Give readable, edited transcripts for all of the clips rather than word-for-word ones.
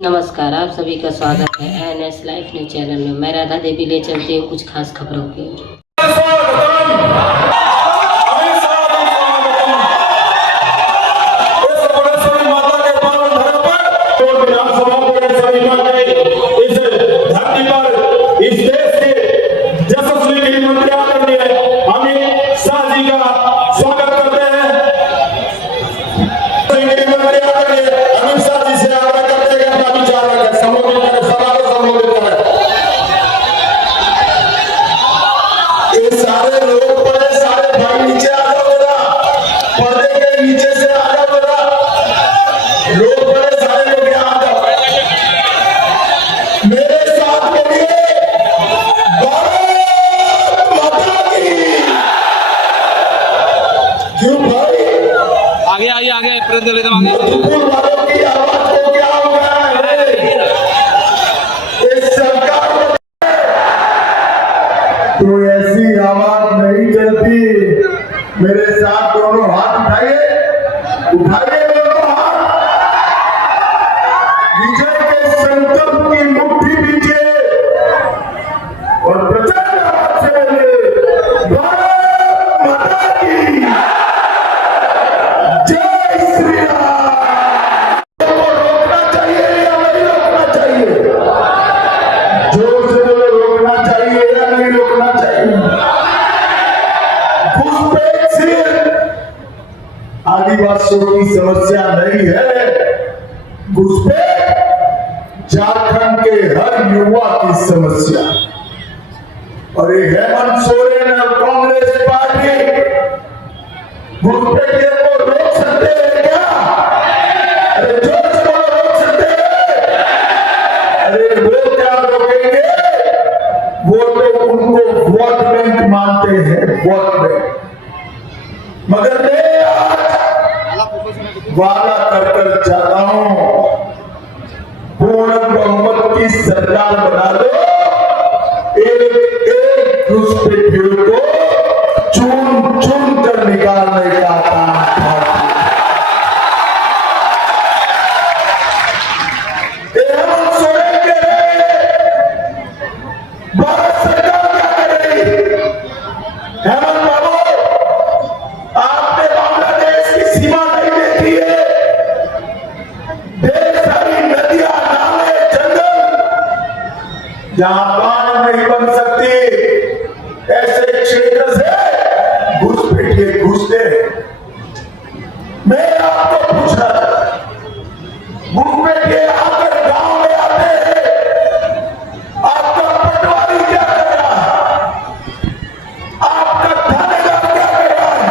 नमस्कार, आप सभी का स्वागत है एनएस लाइफ न्यूज चैनल में। मैं राधा देवी ले चलती हूँ कुछ खास खबरों की। आगे आइए आगे प्रेम ले आगे वालों की आवाज को क्या हो गया है? इस सरकार तो ऐसी आवाज नहीं चलती। मेरे साथ दोनों हाथ उठाइए, उठाइए दोनों हाथ। विजय के संकल्प की मुट्ठी दीजिए और प्रचंड आवाज से बोलिए, भारत माता की जय श्री राम। को रोकना चाहिए या नहीं रोकना चाहिए? जोर से बोलो, रोकना चाहिए या नहीं रोकना चाहिए? घुसपैठ सिर्फ आदिवासियों की समस्या नहीं है। घुसपैठ झारखंड के हर युवा की समस्या। और ये हेमंत सोरेन और कांग्रेस पार्टी घुसपैठियों को रोक सकते हैं क्या? अरे जोर से बोलो, रोक सकते हैं? अरे वो क्या रोकेंगे? वो तो उनको वोट बैंक मानते हैं, वोट बैंक। मगर मैं आज वादा कर जाता हूं, पूर्ण बहुमत की सरकार बना दो। एक एक घुसपैठियों को चुन चुन कर निकालने का काम हेमंत सोरेन कह रहे, भारत सरकार क्या कर रही? हेमंत बाबू, आपने बांग्लादेश की सीमा नहीं देखी है। ढेर सारी नदियां, नाले, जंगल जहां बांध नहीं बन सकती, ऐसे क्षेत्र से घुसपैठिए घुसते। मैं आपको पूछ रहा था, घुसपैठिए आकर गांव में आते हैं, आपका पटवारी क्या कर रहा है? आपका थानेदार क्या कर रहा है?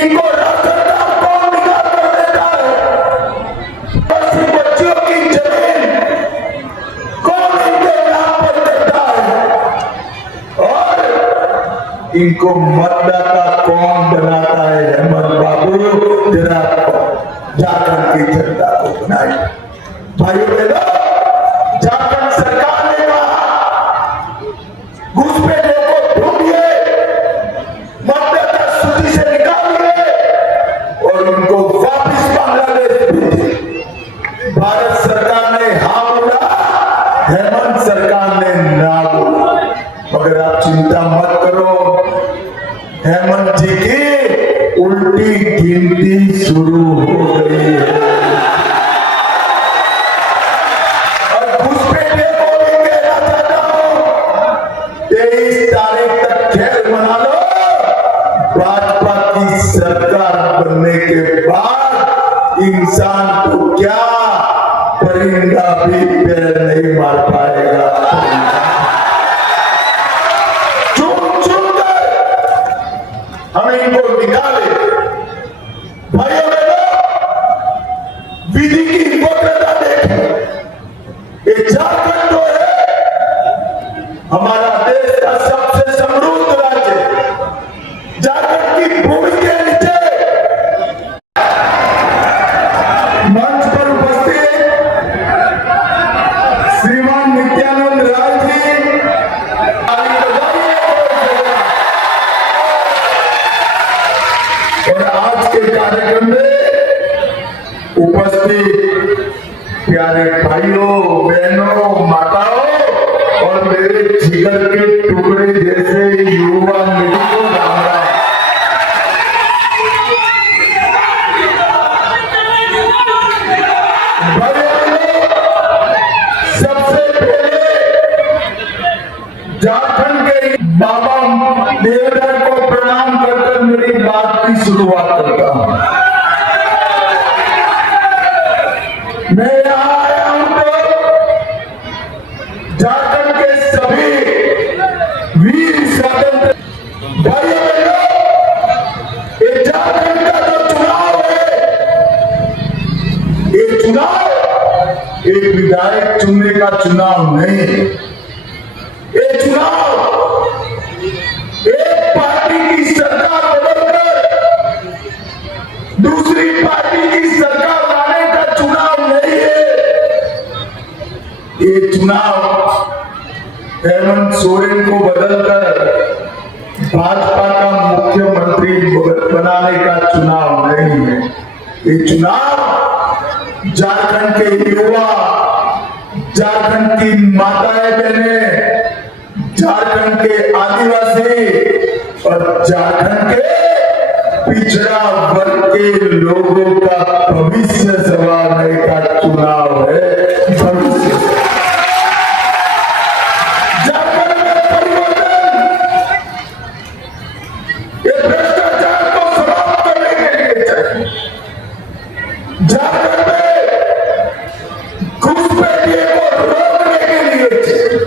इनको सरकार कौन निकाल कर देता है? बस्ती बच्चियों की जमीन कौन इनके नाम पर देता है? और इनको मतदाता कौन बनाता है? हेमंत बाबू, जरा झारखंड की जनता को बनाए। भाइयों बहनों, झारखंड सरकार ने कहा घुसपैठियों को ढूंढिए, मतदाता सूची से निकालिए और उनको वापस बांग्लादेश भेजिए। भारत सरकार ने हाँ बोला, हेमंत सरकार ने ना बोला। मगर आप चिंता मत करो, हेमंत जी की उल्टी गिनती शुरू हो गई है। और घुसपैठियों को भी कहना चाहता हूं, 23 तारीख तक खेल बना लो। भाजपा की सरकार बनने के बाद इंसान को क्या परिंदा भी पैर नहीं मार पाएगा। चुन चुन कर हम इनको निकाले। भाइयों बहनों, विधि की वक्रता देखें। ये झारखंड जो है हमारा देश का सबसे समृद्ध राज्य, झारखंड की भूमि के नीचे मंच पर उपस्थित श्रीमान नित्यानंद प्यारे भाइयों, बहनों, माताओं और मेरे जिगर के टुकड़े जैसे युवा मित्रों, राम राम। सबसे पहले झारखंड के बाबा देवधर को प्रणाम करकर मेरी बात की शुरुआत करता हूं। मैं यहाँ आया हूं तो झारखंड के सभी वीर स्वतंत्र भाइयों बहनों, ये झारखंड का जो चुनाव है, ये चुनाव एक विधायक चुनने का चुनाव नहीं है। ये चुनाव एक पार्टी की सरकार बदलकर दूसरी पार्टी की सरकार लाने का चुनाव नहीं है। ये चुनाव हेमंत सोरेन को बदलकर भाजपा का मुख्यमंत्री बनाने का चुनाव नहीं है। ये चुनाव झारखंड के युवा, झारखंड की माताएं बहनें, झारखंड के आदिवासी और झारखंड के पिछड़ा वर्ग के लोगों का भविष्य संवारने का चुनाव है। भविष्य झारखंड में परिवर्तन, ये भ्रष्टाचार को समाप्त करने के लिए चाहिए। झारखंड में घुसपैठिए को रोकने के लिए चाहिए।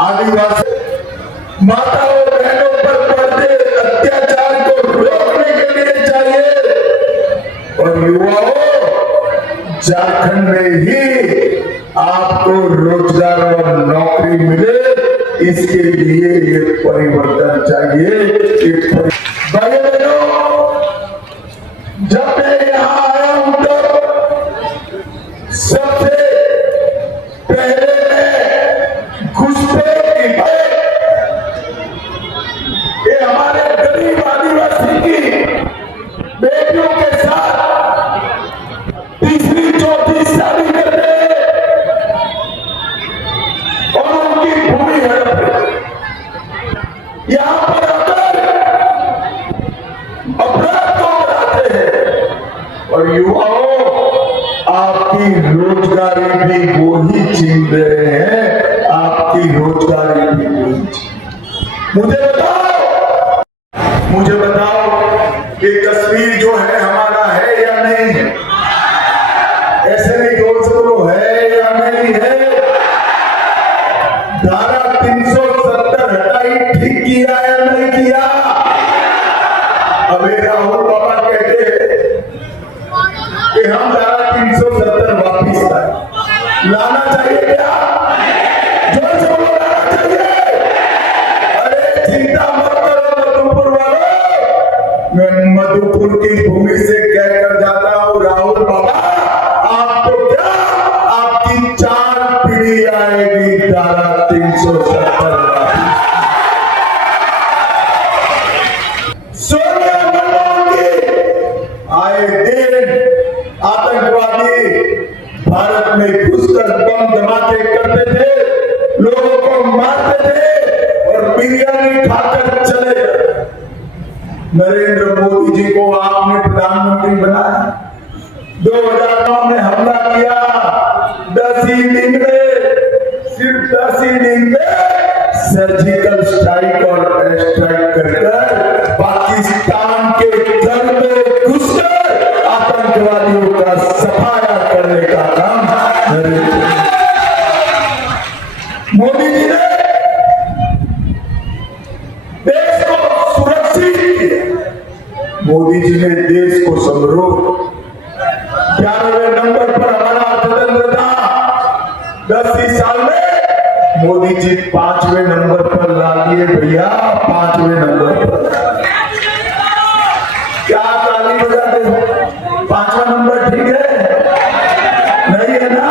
आदिवासी माताओं बहनों पर बढ़ते अत्याचार को रोकने के लिए चाहिए। और युवाओं, झारखंड में ही आपको रोजगार और नौकरी मिले, इसके लिए ये परिवर्तन चाहिए। भाइयों बहनों, जब मैं यहाँ आया हूं तो सबसे पहले मैं घुसपैठ की बात, ये हमारे गरीब आदिवासी की बेटियों के साथ तीसरी चौथी शादी करते और उनकी भूमि हड़प यहाँ पर आकर अपराध को बढ़ाते हैं। और युवाओं, आपकी रोजगारी भी वो ही छीन रहे हैं, आपकी रोजगारी भी वही मुझे बताओ ये कश्मीर जो है हमारा है या नहीं है? ऐसे नहीं जोर से बोलो, है या नहीं है? धारा 370 हटाई, ठीक किया या नहीं किया? अबे राहुल बाबा कहते हैं कि हम धारा 370 वापिस लाना चाहिए क्या? जोर से बोलो, लाना चाहिए। अरे चिंता मत करो मधुपुर वालों, मैं मधुपुर की भूमि से कहकर जाता हूँ, राहुल बाबा आपको क्या, आपकी 4 पीढ़ी आएगी धारा 370 वापिस। सोनिया गांधी आए दिन आतंकवादी भारत में घुसकर बम धमाके करते थे, लोगों को मारते थे और बिरयानी खाकर चले जाते। नरेंद्र मोदी जी को आपने प्रधानमंत्री बनाया, 2009 में हमला किया, 10 ही दिन में, सिर्फ 10 ही दिन में सर्जिकल स्ट्राइक और एयर स्ट्राइक कर पाकिस्तान के घर में घुसकर आतंकवादियों का सफाया करने का काम मोदी जी ने देश को सुरक्षित किया। मोदी जी ने देश को समृद्ध, 11वें नंबर पर हमारा अर्थतंत्र था, 10 ही साल में मोदी जी 5वें नंबर पर ला दिए भैया, 5वें नंबर पर। क्या ताली बजाते हो? 5वां नंबर ठीक है? नहीं है ना?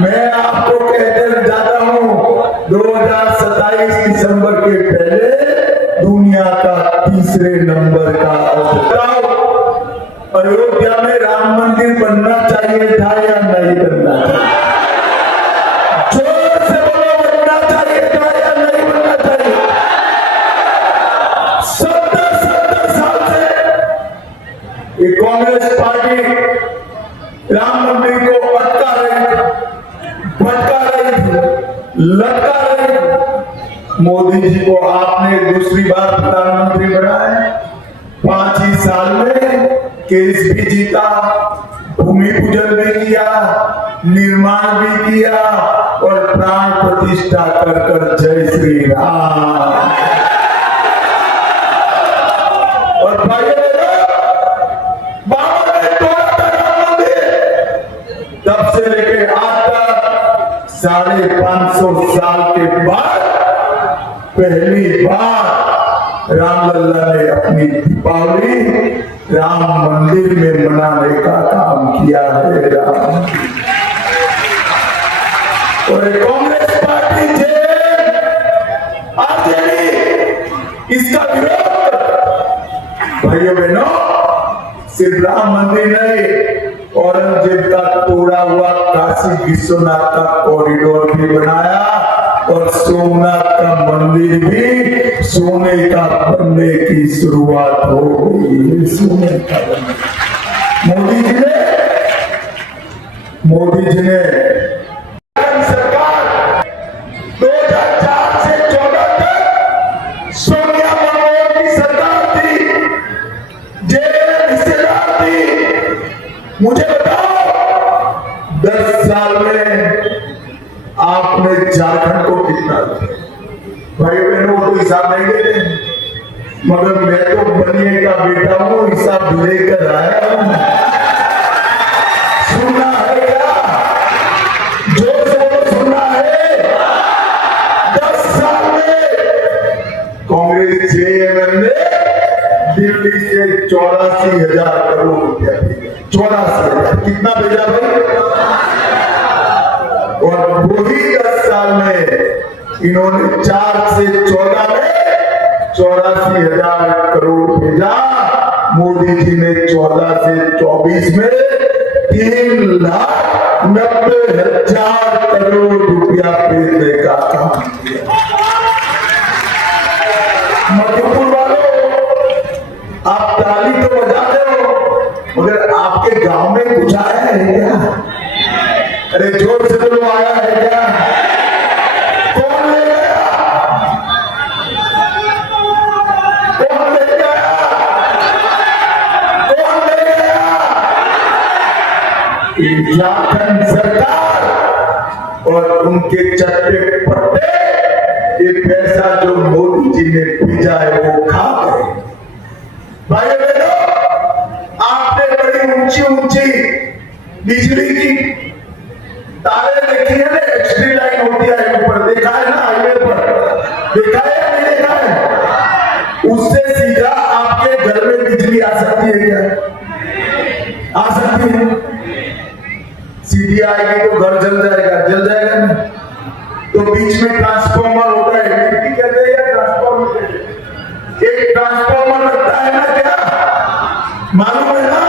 मैं आपको कहते जाता हूं, 2027 दिसंबर के पहले दुनिया का 3रे नंबर का अयोध्या में राम मंदिर बनना चाहिए था नहीं बनना चाहिए? जोर से बोलो, बनना चाहिए या नहीं बनना चाहिए? 70 साल से ये कांग्रेस पार्टी राम मंदिर को अटका रही, भटका रही, लटका रही। मोदी जी को आपने दूसरी बार प्रधानमंत्री बनाया, 5 ही साल में केस भी जीता, भूमि पूजन भी किया, निर्माण भी किया और प्राण प्रतिष्ठा कर कर जय श्री राम। और भाइयों बाबा ने तोड़ा था राम मंदिर, तब से लेके आज तक 550 साल के बाद पहली बार रामलला ने अपनी दीपावली राम मंदिर में मनाने का काम किया है। राम और कांग्रेस पार्टी आरजेडी इसका विरोध, भाइयों बहनों, सिर्फ राम मंदिर नहीं, औरंगजेब का तोड़ा हुआ काशी विश्वनाथ का कॉरिडोर भी बनाया और सोमनाथ का मंदिर भी सोने का बनने की शुरुआत हो गई है। सोने का मोदी जी ने सरकार 2004 से 14 तक सोनिया मनमोहन की सरकार थी, जेल हिस्सेदार थी। मुझे बताओ 10 साल में आपने झारखंड को कितना दिया? भाई बहनों को हिसाब नहीं देते, मगर मैं तो बनिए का बेटा हूं, हिसाब लेकर आया हूं। सुनना है क्या? जोर से बोलो, सुनना है? 10 साल में कांग्रेस जेएमएम ने दिल्ली से 84,000 करोड़ रुपया भेजा। 84,000 कितना भेजा भाई? और वही 10 साल में इन्होंने 4 से 14 में 84,000 करोड़ भेजा। मोदी जी ने 14 से 24 में 3,90,000 करोड़ रुपया भेजने का काम किया। मधुपुर वालों, आप ताली तो बजाते हो, मगर आपके गांव में कुछ आया है क्या? अरे जोर से बोलो, आया है क्या? कौन ले गया? कौन ले गया? कौन ले गया? झारखंड सरकार और उनके चट्टे पट्टे ये पैसा जो मोदी जी ने भेजा है वो खा गए। भाई बहनों, आपने बड़ी ऊंची ऊंची बिजली की तारे देखी है ना, एक्सट्री लाइन होती है ऊपर, देखा है ना हाईवे पर, देखा है या नहीं देखा है? उससे सीधा आपके घर में बिजली आ सकती है क्या? आ सकती है? सीधी आएगी तो घर जल जाएगा ना? तो बीच में ट्रांसफॉर्मर होता है, मिट्टी कहते हैं या ट्रांसफॉर्मर कहते हैं? एक ट्रांसफॉर्मर लगता है ना, क्या मालूम है ना?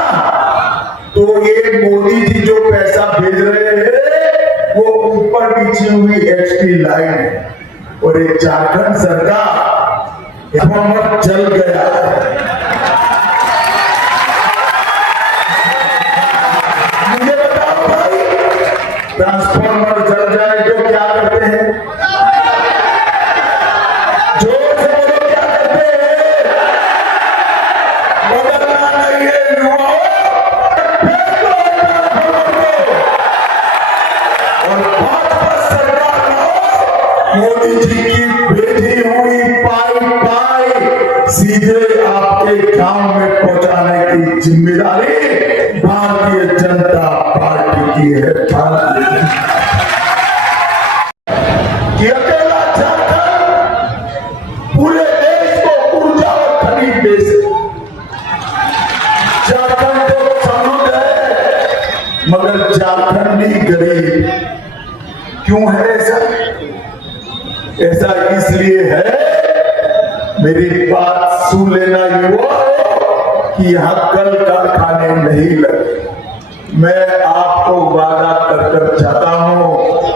तो ये मोदी जी जो पैसा भेज रहे हैं वो ऊपर बिछी हुई एचटी लाइन है, और ये झारखंड सरकार ट्रांसफॉर्मर जल गया है। मुझे बताओ भाई, ट्रांसफॉर्मर जल जाए तो क्या करते हैं? जोर से बोलो, क्या करते हैं? बदलना नहीं है युवाओं, और भाजपा सरकार मोदी जी की भेजी हुई पाई सीधे आपके गांव में पहुंचाने की जिम्मेदारी भारतीय जनता पार्टी की है। कि अकेला झारखंड पूरे देश को ऊर्जा और खनिज दे सके। झारखंड तो समृद्ध है, मगर झारखंडी गरीब क्यों है? ऐसा इसलिए है, मेरी बात सुन लेना युवा, कि यहां कल कारखाने नहीं लगे, मैं आपको वादा कर चाहता हूं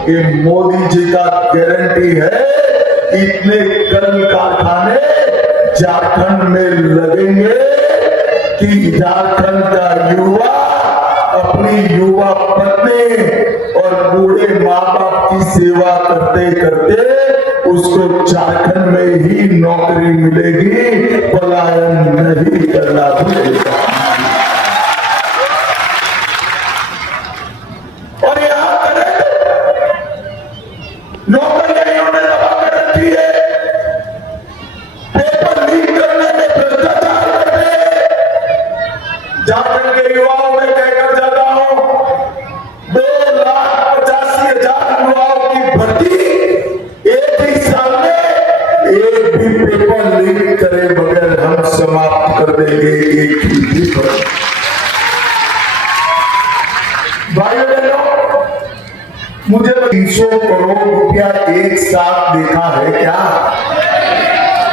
कि मोदी जी का गारंटी है इतने कल कारखाने झारखंड में लगेंगे कि झारखंड का युवा अपनी युवा पत्नी और बूढ़े माँ बाप की सेवा करते करते उसको झारखंड में ही नौकरी मिलेगी, पलायन नहीं करना पड़ेगा। और यहां नौकरियां इन्होंने दबा कर रखी है, पेपर लीक करने में भ्रष्टाचार करते। झारखंड के युवाओं में कहकर जाता हूं 2,85,000 युवाओं की भर्ती एक ही साल में एक भी पेपर लीक करे बगैर हम समाप्त कर देंगे। एक ही पेपर। भाइयों बहनों, मुझे 300 करोड़ रुपया एक साथ देखा है क्या?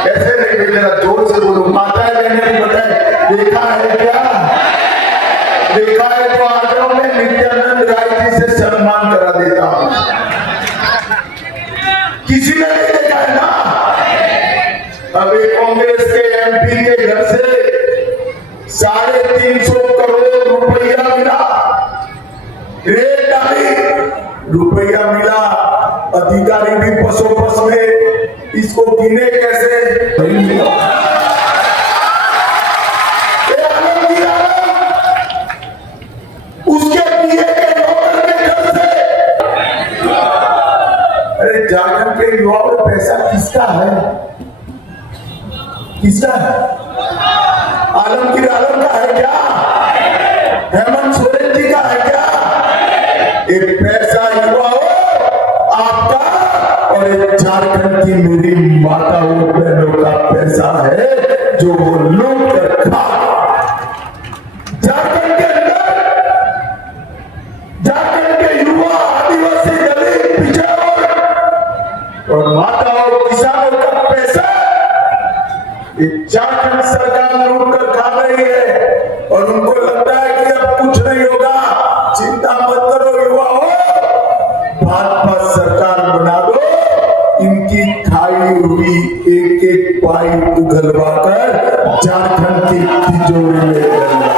कैसे नहीं जरा जोर से बोलो, माताएं बहनें भी बताएं, देखा है क्या? देखा है तो आ जाओ, मैं नित्यानंद राय जी से सम्मान करा देता हूं। किसी ने नहीं देखा है ना? अभी कांग्रेस के एमपी के घर से 350 करोड़ रुपया मिला, रेट डाली, रुपया मिला, अधिकारी भी पसोपस में, इसको गिने कैसे? नहीं मिला। उसके पीए के नौकर के घर से। अरे झारखंड के युवाओं में पैसा किसका है? किसका है? आलमगीर आलम का है क्या? हेमंत सोरेन जी का है क्या? एक पैसा युवा हो आपका, और एक झारखंड की मेरी माताओं बहनों का पैसा है जो वो लूट कर खा। झारखंड के अंदर झारखंड के युवा, आदिवासी, दलित, पिछड़ा और माताओं किसानों का पैसा झारखंड सरकार लूट कर खा रही है। और उनको लगता है कि अब कुछ नहीं होगा, चिंता मत करो युवाओं, भाजपा सरकार बना दो, इनकी खाई हुई एक एक पाइप उगलवा कर झारखंड की तिजोरी में डालना।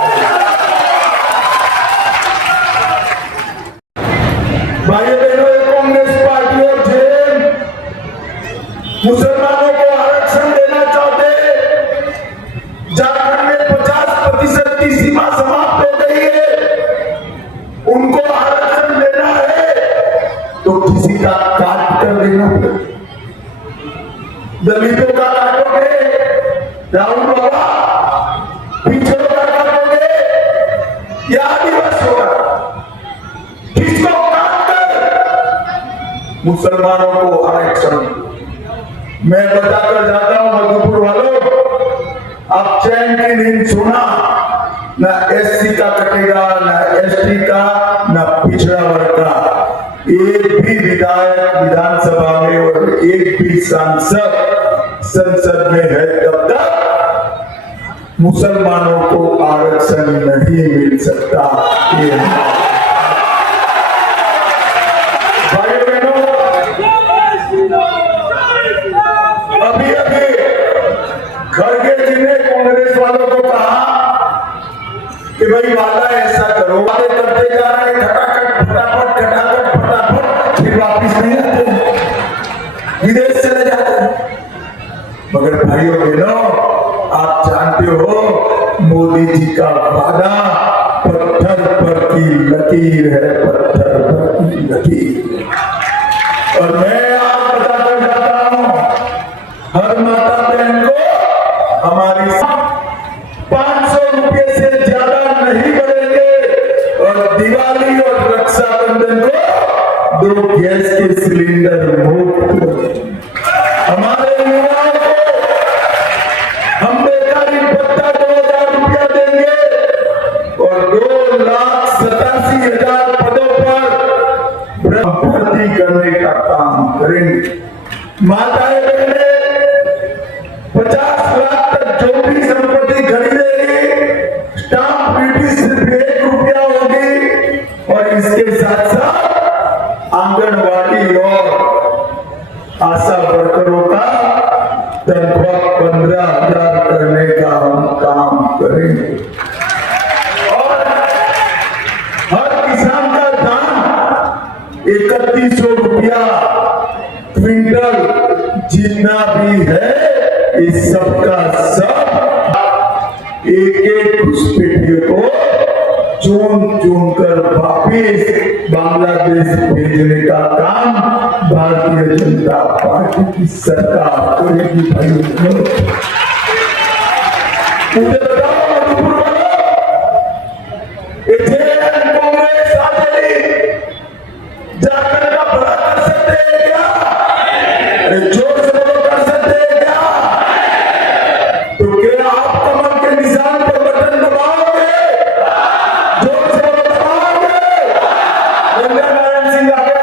भाई बहनों, कांग्रेस पार्टी और जेएम मुसलमानों को आरक्षण देना चाहते। झारखंड में 50% की सीमा समाप्त हो गई है, उनको आरक्षण देना है तो किसी का काट कर देना पड़ेगा। दलितों का काटोगे, राहुल बाबा, पिछड़ों का काटोगे या आदिवासियों का? किसको काट कर मुसलमानों को आरक्षण? मैं बताकर जाता हूं मधुपुर वालों, आप चैन की नींद सोना, ना एससी का कटेगा, ना एसटी का, ना पिछड़ा वर्ग का। एक भी विधायक विधानसभा में और एक भी सांसद संसद में है तब तक मुसलमानों को आरक्षण नहीं मिल सकता। भाइयों बहनों, अभी अभी खड़गे जी ने कांग्रेस वालों को कहा कि भाई वादा ऐसा करो, वादे करते जा रहे हैं, खटाखट फटाफट खटाखट फटाफट, फिर वापिस नहीं आते, विदेश चले जाते हैं। मगर भाइयों बहनों, आप जानते हो मोदी जी का वादा पत्थर पर की लकीर है, पत्थर पर की लकीर। और मैं आज बताकर जाता हूं, हर माता बहन को हमारी 500 रुपए से ज्यादा नहीं बढ़ेंगे, और दिवाली और रक्षाबंधन को 2 गैस के सिलेंडर मुफ्त। हमारे युवाओं को हम बेकारी भत्ता 2,000 रुपया देंगे और 2,87,000 पदों पर भर्ती करने का काम करेंगे। माताएं बहनें 50 लाख तक जो भी संपत्ति खरीदेगी, स्टाम्प ड्यूटी सिर्फ 1 रुपया होगी, आंगनवाड़ी और आशा वर्करों का तनख्वाह 15,000 करने का हम काम करेंगे और हर किसान का दाम 3100 रुपया क्विंटल जितना भी है, इस सबका सब एक घुसपैठिए को चुन चुन कर वापिस बांग्लादेश भेजने का काम भारतीय जनता पार्टी की सरकार करेगी। भाई मुझे बताओ मधुपुर वालों, कांग्रेस जाकर का भला कर सकते हैं क्या? अरे जोर से बोलो, कर सकते हैं क्या? तो क्या आप कमल के निशान पर बटन दबाओगे? जोर से बोलो, दबाओगे? गंगा नारायण सिंह आगे